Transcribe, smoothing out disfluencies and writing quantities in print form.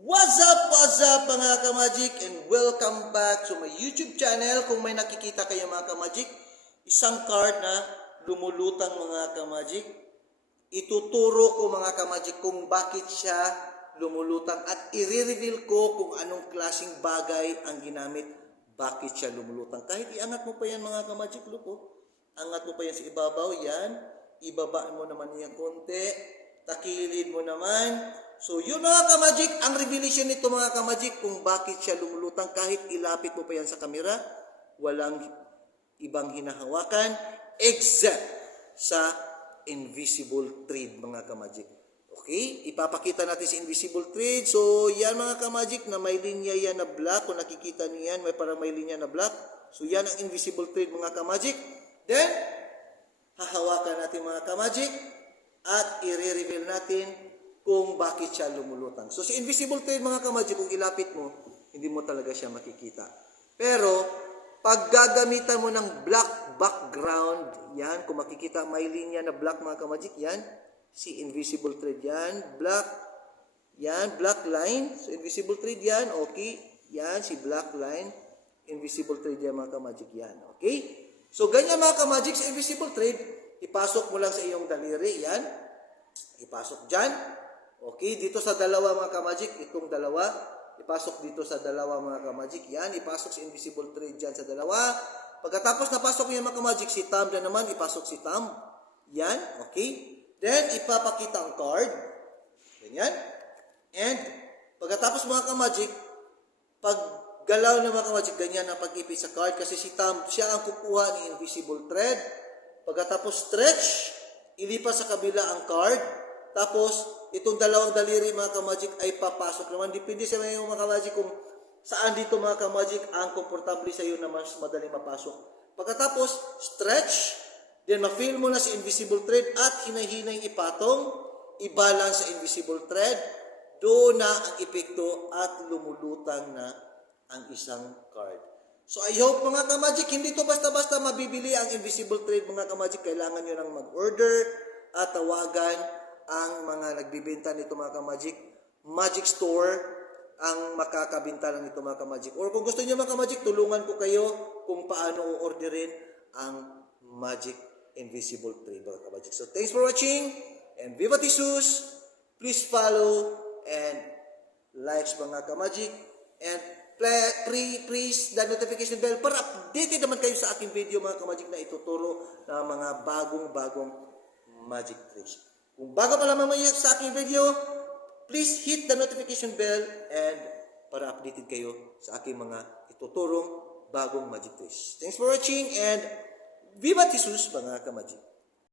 What's up mga ka-magic, and welcome back to my YouTube channel. Kung may nakikita kayo mga ka-magic, isang card na lumulutang mga ka-magic, ituturo ko mga ka-magic kung bakit siya lumulutang at i-reveal ko kung anong klaseng bagay ang ginamit bakit siya lumulutang. Kahit iangat mo pa yan mga ka-magic, look oh. Angat mo pa yan sa ibabaw, yan. Ibabaan mo naman yan konti. Takilid mo naman. So, yun mga ka-magic, ang revelation nito mga ka-magic kung bakit siya lumulutang. Kahit ilapit mo pa yan sa kamera, walang ibang hinahawakan except sa invisible thread mga ka-magic. Okay? Ipapakita natin si invisible thread. So, yan mga ka-magic na may linya yan na black. Kung nakikita niyo yan, may parang may linya na black. So, yan ang invisible thread mga ka-magic. Then, hahawakan natin mga ka-magic at i-reveal natin kung bakit siya lumulutang. So, si invisible thread mga ka-magic, kung ilapit mo, hindi mo talaga siya makikita. Pero, pag gagamitan mo ng black background, yan, kung makikita may linya na black mga ka-magic, yan, si invisible thread yan, black line, so invisible thread yan, okay, yan, si black line, invisible thread yan mga ka-magic yan, okay? So, ganyan mga ka-magic, sa invisible thread, ipasok mo lang sa iyong daliri, yan, ipasok dyan, okay, dito sa dalawa mga ka-magic, itong dalawa, ipasok dito sa dalawa mga ka-magic, yan, ipasok si invisible thread dyan sa dalawa. Pagkatapos napasok niya mga ka-magic, si thumb na naman, ipasok si thumb, yan, okay. Then, ipapakita ang card, ganyan, and pagkatapos mga ka-magic, pag galaw na mga ka-magic, ganyan ang pag-ipit sa card, kasi si thumb, siya ang kukuha ni invisible thread. Pagkatapos stretch, ilipat sa kabila ang card. Tapos, itong dalawang daliri mga ka-magic ay papasok naman. Depende sa mga ka-magic kung saan dito mga ka-magic ang komportable sa iyo na mas madali mapasok. Pagkatapos, stretch, then ma-feel mo na si invisible thread at hinahinay ipatong, i-balance sa invisible thread, doon na ang epekto at lumulutang na ang isang card. So I hope mga ka-magic, hindi to basta-basta mabibili ang invisible thread mga ka-magic. Kailangan nyo nang mag-order at tawagan ang mga nagbibenta nito mga ka-magic. Magic Store ang makakabenta lang nito mga ka-magic. Or kung gusto nyo mga ka-magic, tulungan ko kayo kung paano o-orderin ang Magic Invisible Thread mga ka-magic. So thanks for watching and Viva Jesus! Please follow and likes mga ka-magic and please the notification bell para updated naman kayo sa aking video mga ka-magic na ituturo ng mga bagong magic tricks. Kung bago pa lamang sa aking video, please hit the notification bell and para updated kayo sa aking mga ituturong bagong magic tricks. Thanks for watching and Viva Jesus mga ka-magic!